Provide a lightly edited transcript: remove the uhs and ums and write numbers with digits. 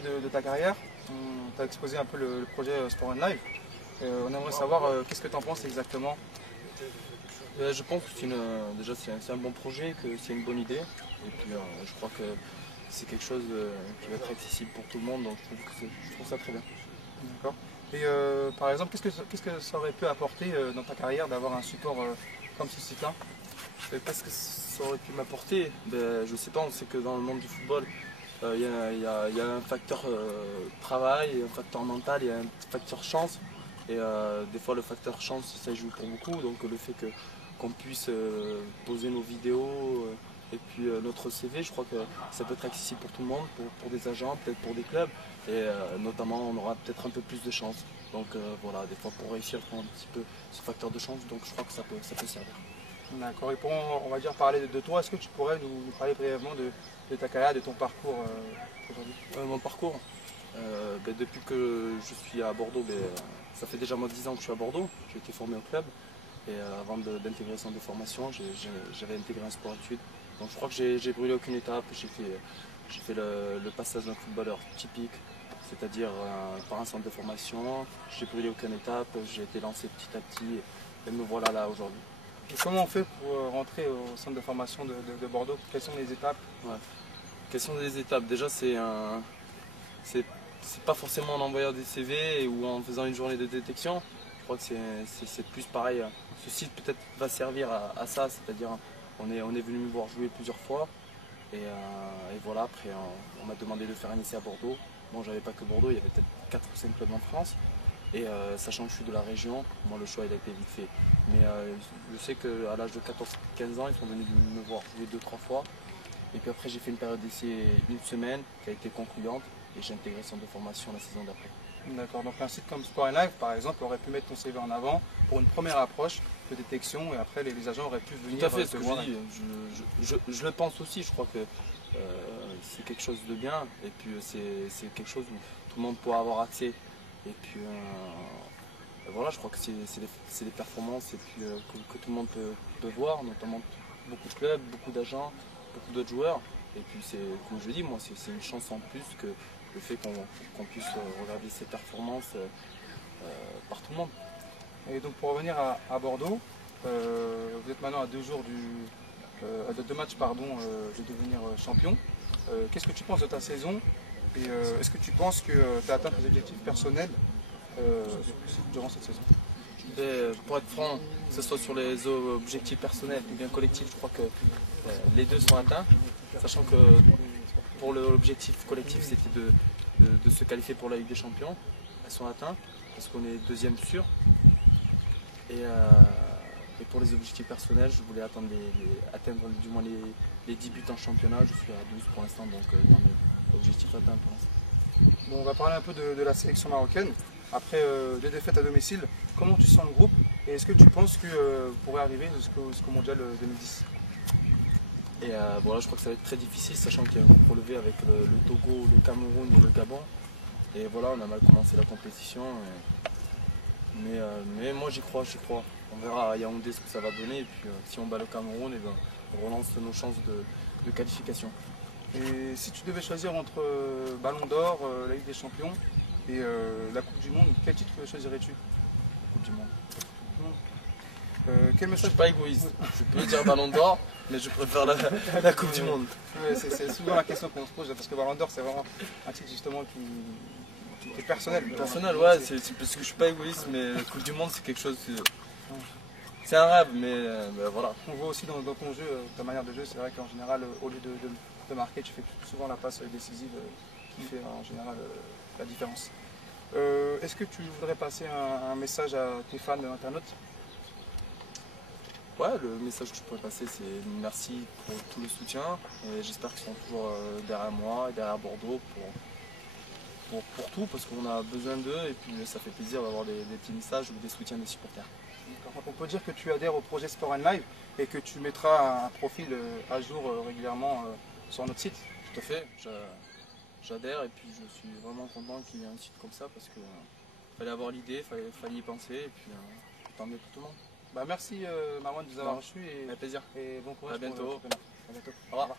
parler de ta carrière. Tu as exposé un peu le projet Sport and Live. On aimerait savoir qu'est-ce que tu en penses exactement. Je pense que déjà c'est un bon projet, que c'est une bonne idée. Et puis je crois que c'est quelque chose qui va être accessible pour tout le monde, donc je trouve ça très bien. D'accord. Et par exemple, qu'est-ce que ça aurait pu apporter dans ta carrière d'avoir un support comme ce site-là? Qu'est-ce que ça aurait pu m'apporter? Je ne sais pas, on sait que dans le monde du football, il y a un facteur travail, un facteur mental, il y a un facteur chance. Et des fois le facteur chance ça joue pour beaucoup, donc le fait qu'on puisse poser nos vidéos et puis notre CV, je crois que ça peut être accessible pour tout le monde, pour des agents, peut-être pour des clubs, et notamment on aura peut-être un peu plus de chance. Donc voilà, des fois pour réussir, il faut un petit peu ce facteur de chance, donc je crois que ça peut servir. D'accord. Et pour, on va dire, parler de toi, est-ce que tu pourrais nous parler brièvement de ta carrière, de ton parcours aujourd'hui? Mon parcours, depuis que je suis à Bordeaux, ça fait déjà 10 ans que je suis à Bordeaux, j'ai été formé au club. Et avant d'intégrer le centre de formation, j'avais intégré un sport-études. Donc je crois que j'ai brûlé aucune étape. J'ai fait le passage d'un footballeur typique, c'est-à-dire par un centre de formation. J'ai brûlé aucune étape, j'ai été lancé petit à petit et me voilà là aujourd'hui. Et comment on fait pour rentrer au centre de formation de Bordeaux? Quelles sont les étapes? Ouais. Quelles sont les étapes? Déjà, c'est pas forcément en envoyant des CV ou en faisant une journée de détection. Je crois que c'est plus pareil. Ce site peut-être va servir à ça, c'est-à-dire on est venu me voir jouer plusieurs fois et voilà, après on m'a demandé de faire un essai à Bordeaux. Bon, j'avais pas que Bordeaux, il y avait peut-être 4 ou 5 clubs en France et sachant que je suis de la région, moi le choix il a été vite fait. Mais je sais qu'à l'âge de 14-15 ans, ils sont venus me voir jouer 2-3 fois et puis après j'ai fait une période d'essai une semaine qui a été concluante et j'ai intégré le centre de formation la saison d'après. D'accord, donc un site comme Sport and Live, par exemple, aurait pu mettre ton CV en avant pour une première approche de détection et après les agents auraient pu venir tout à fait, te voir. je le pense aussi, je crois que c'est quelque chose de bien et puis c'est quelque chose où tout le monde pourra avoir accès. Et puis voilà, je crois que c'est des performances et puis, que tout le monde peut voir, notamment beaucoup de clubs, beaucoup d'agents, beaucoup d'autres joueurs. Et puis comme je dis, moi c'est une chance en plus que le fait qu'on puisse regarder ces performances par tout le monde. Et donc pour revenir à Bordeaux, vous êtes maintenant à 2 jours à 2 matchs de devenir champion. Qu'est-ce que tu penses de ta saison et est-ce que tu penses que tu as atteint tes objectifs personnels durant cette saison? Pour être franc, que ce soit sur les objectifs personnels ou bien collectifs, je crois que les deux sont atteints, sachant que pour l'objectif collectif c'était de se qualifier pour la Ligue des Champions, elles sont atteintes parce qu'on est deuxième sûr. Et pour les objectifs personnels, je voulais atteindre du moins les 10 buts en championnat, je suis à 12 pour l'instant, donc objectif atteint pour l'instant. Bon, on va parler un peu de la sélection marocaine. Après 2 défaites à domicile, comment tu sens le groupe et est-ce que tu penses que vous pourrez arriver jusqu'au mondial 2010? Et voilà, je crois que ça va être très difficile, sachant qu'il y a un groupe relevé avec le Togo, le Cameroun et le Gabon. Et voilà, on a mal commencé la compétition. Mais moi j'y crois. On verra à Yaoundé ce que ça va donner. Et puis si on bat le Cameroun, on relance nos chances de qualification. Et si tu devais choisir entre Ballon d'Or, la Ligue des Champions et la Coupe du Monde, quel titre choisirais-tu? Coupe du Monde. Quel Je message... suis pas égoïste. Je peux dire Ballon d'Or, mais je préfère la Coupe du Monde. Ouais, c'est souvent la question qu'on se pose parce que Ballon d'Or c'est vraiment un titre justement qui est personnel. Personnel, ouais, c'est parce que je suis pas égoïste, mais la Coupe du Monde c'est quelque chose. C'est un rêve, mais voilà. On voit aussi dans ton jeu, ta manière de jeu, c'est vrai qu'en général, au lieu de marquer, tu fais souvent la passe décisive qui fait en général la différence. Est-ce que tu voudrais passer un message à tes fans internautes? Ouais, le message que je pourrais passer, c'est merci pour tout le soutien et j'espère qu'ils sont toujours derrière moi et derrière Bordeaux pour tout, parce qu'on a besoin d'eux et puis ça fait plaisir d'avoir des petits messages ou des soutiens des supporters. On peut dire que tu adhères au projet Sport and Live et que tu mettras un profil à jour régulièrement sur notre site. Tout à fait, j'adhère et puis je suis vraiment content qu'il y ait un site comme ça parce qu'il fallait avoir l'idée, il fallait y penser et puis tant mieux pour tout le monde. Bah merci Marwan de nous avoir reçus et avec plaisir. Et bon courage. À bientôt. À bientôt. Au revoir.